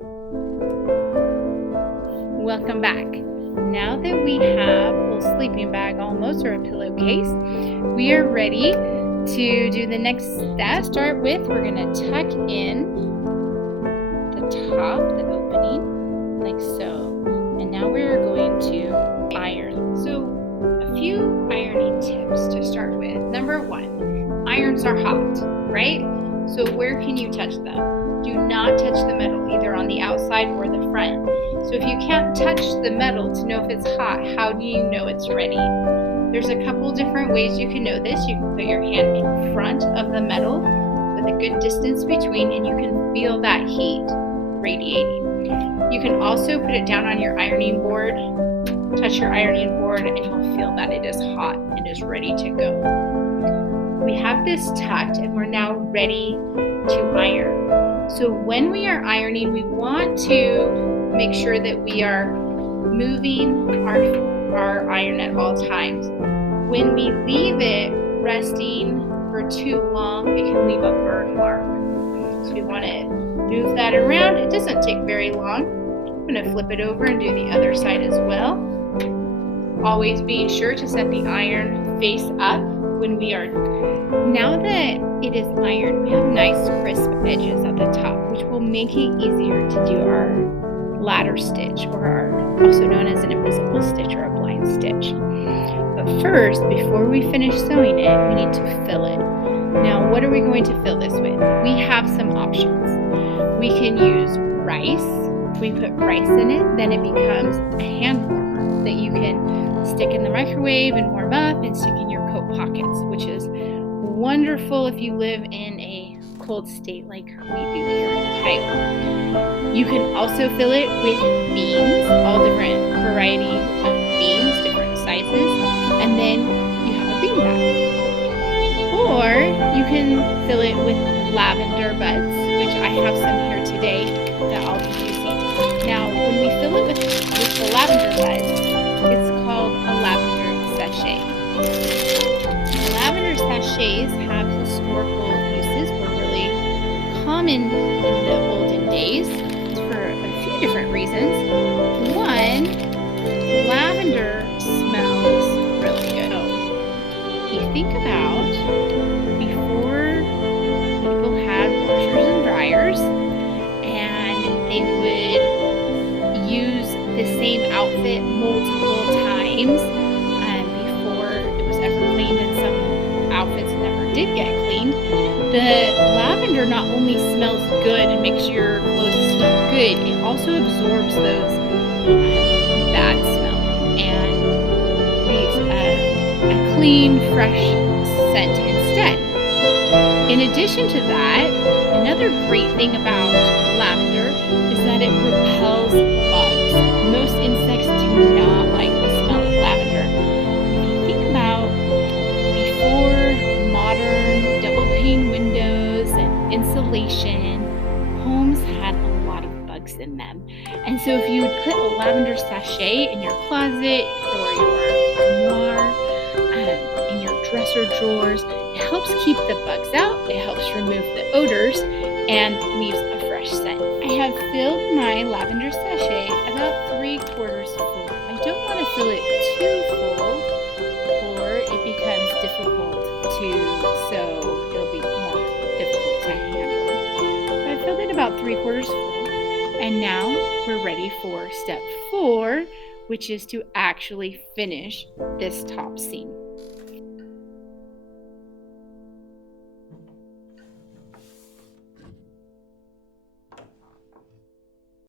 Welcome back. Now that we have a little sleeping bag almost, or a pillowcase, we are ready to do the next step. To start with, we're going to tuck in the top, the opening, like so. And now we're going to iron. So a few ironing tips to start with. Number one, irons are hot, right? So where can you touch them? Do not touch the metal, either on the outside or the front. So if you can't touch the metal to know if it's hot, how do you know it's ready? There's a couple different ways you can know this. You can put your hand in front of the metal with a good distance between, and you can feel that heat radiating. You can also put it down on your ironing board, touch your ironing board, and you'll feel that it is hot and is ready to go. We have this tucked and we're now ready to iron. So when we are ironing, we want to make sure that we are moving our iron at all times. When we leave it resting for too long, it can leave a burn mark. So we want to move that around. It doesn't take very long. I'm going to flip it over and do the other side as well. Always being sure to set the iron face up when we are. Now that it is ironed, we have nice crisp edges at the top, which will make it easier to do our ladder stitch, or also known as an invisible stitch or a blind stitch. But first, before we finish sewing it, we need to fill it. Now, what are we going to fill this with? We have some options. We can use rice. If we put rice in it, then it becomes a hand warmer that you can stick in the microwave and warm up and stick in your coat pockets, which is wonderful if you live in a cold state like we do here in Ohio. You can also fill it with beans, all different varieties of beans, different sizes, and then you have a bean bag. Or you can fill it with lavender buds, which I have some here today that I'll be using. Now, when we fill it with the lavender buds, it's called a lavender sachet. Lavender sachets have historical uses, were really common in the olden days for a few different reasons. One, lavender smells really good. So, you think about before people had washers and dryers, and they would use the same outfit multiple times before it was ever cleaned, and some outfits never did get cleaned. The lavender not only smells good and makes your clothes smell good, it also absorbs those bad smells and leaves a clean, fresh scent instead. In addition to that, another great thing about lavender is that it repels bugs. Most insects do not like the smell of lavender. If you think about before modern double pane windows and insulation, homes had a lot of bugs in them. And so if you would put a lavender sachet in your closet or your armoire, in your dresser drawers, it helps keep the bugs out, it helps remove the odors, and leaves a fresh scent. I have filled my lavender sachet about 3/4 full. I don't want to fill it too full, or it becomes difficult to sew. It'll be more difficult to handle. So I filled it about 3/4 full, and now we're ready for step 4, which is to actually finish this top seam.